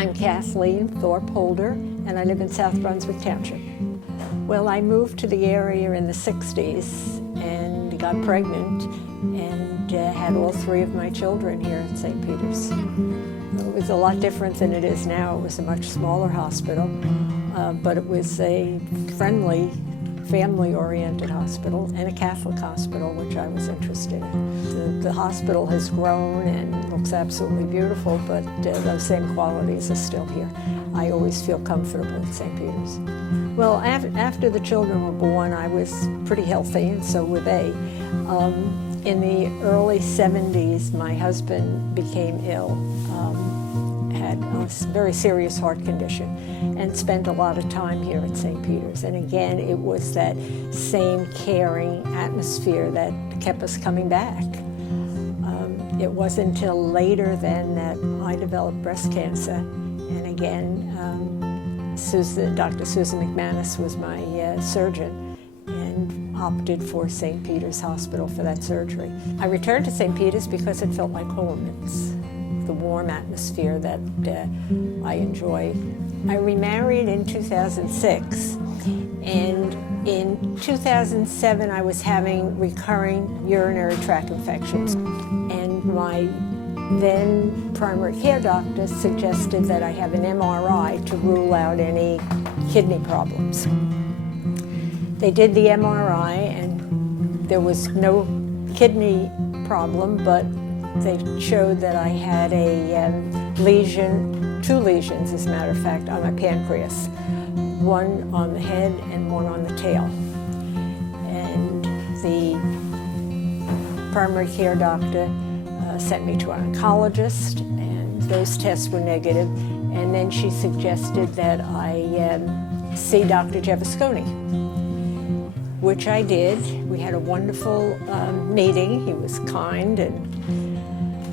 I'm Kathleen Thorpe Holder, and I live in South Brunswick Township. Well, I moved to the area in the 60s and got pregnant and had all three of my children here at St. Peter's. It was a lot different than it is now. It was a much smaller hospital, but it was a friendly, family-oriented hospital and a Catholic hospital, which I was interested in. The hospital has grown and looks absolutely beautiful, but those same qualities are still here. I always feel comfortable at St. Peter's. Well, after the children were born, I was pretty healthy, and so were they. In the early 70s, my husband became ill, had a very serious heart condition, and spent a lot of time here at St. Peter's. And again, it was that same caring atmosphere that kept us coming back. It wasn't until later then that I developed breast cancer, and again, Dr. Susan McManus was my surgeon and opted for St. Peter's Hospital for that surgery. I returned to St. Peter's because it felt like home. It's the warm atmosphere that I enjoy. I remarried in 2006, and in 2007 I was having recurring urinary tract infections, and my then primary care doctor suggested that I have an MRI to rule out any kidney problems. They did the MRI and there was no kidney problem, but they showed that I had a lesion, two lesions as a matter of fact, on my pancreas. One on the head and one on the tail. And the primary care doctor sent me to an oncologist, and those tests were negative. And then she suggested that I see Dr. Gervasoni, which I did. We had a wonderful meeting. He was kind,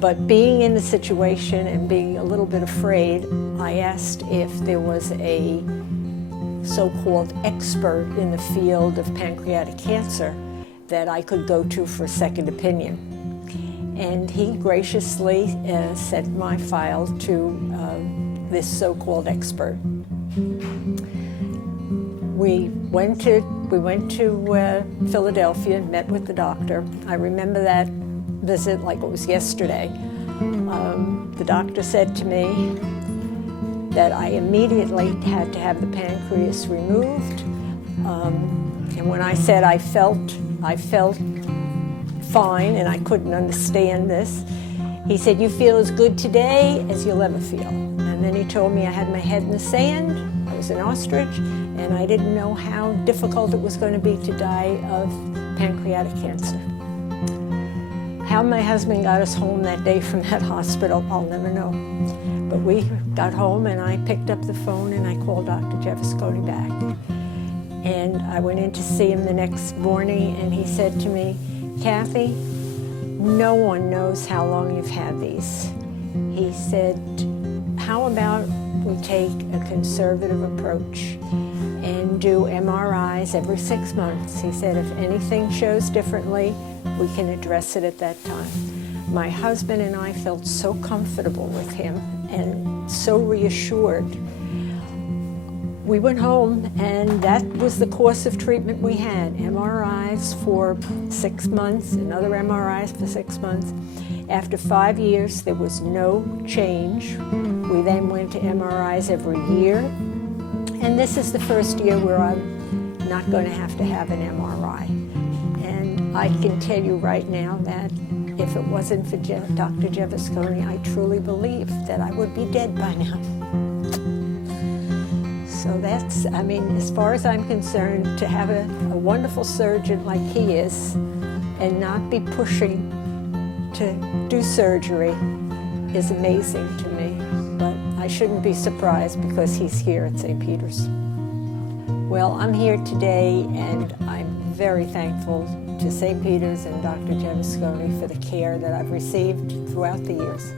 but being in the situation and being a little bit afraid, I asked if there was a so-called expert in the field of pancreatic cancer that I could go to for a second opinion. And he graciously sent my file to this so-called expert. We went to Philadelphia and met with the doctor. I remember that visit like it was yesterday. The doctor said to me that I immediately had to have the pancreas removed. And when I said I felt fine and I couldn't understand this, he said, "You feel as good today as you'll ever feel." And then he told me I had my head in the sand, I was an ostrich, and I didn't know how difficult it was going to be to die of pancreatic cancer. How my husband got us home that day from that hospital, I'll never know. But we got home and I picked up the phone and I called Dr. Gervasoni back. And I went in to see him the next morning and he said to me, "Kathy, no one knows how long you've had these." He said, "How about we take a conservative approach and do MRIs every 6 months?" He said, "If anything shows differently, we can address it at that time." My husband and I felt so comfortable with him and so reassured. We went home and that was the course of treatment we had. MRIs for 6 months, another MRIs for 6 months. After 5 years, there was no change. We then went to MRIs every year. And this is the first year where I'm not going to have an MRI. And I can tell you right now that if it wasn't for Dr. Gervasoni, I truly believe that I would be dead by now. So that's, I mean, as far as I'm concerned, to have a wonderful surgeon like he is and not be pushing to do surgery is amazing to me. But I shouldn't be surprised because he's here at St. Peter's. Well, I'm here today and I'm very thankful to St. Peter's and Dr. Gervasoni for the care that I've received throughout the years.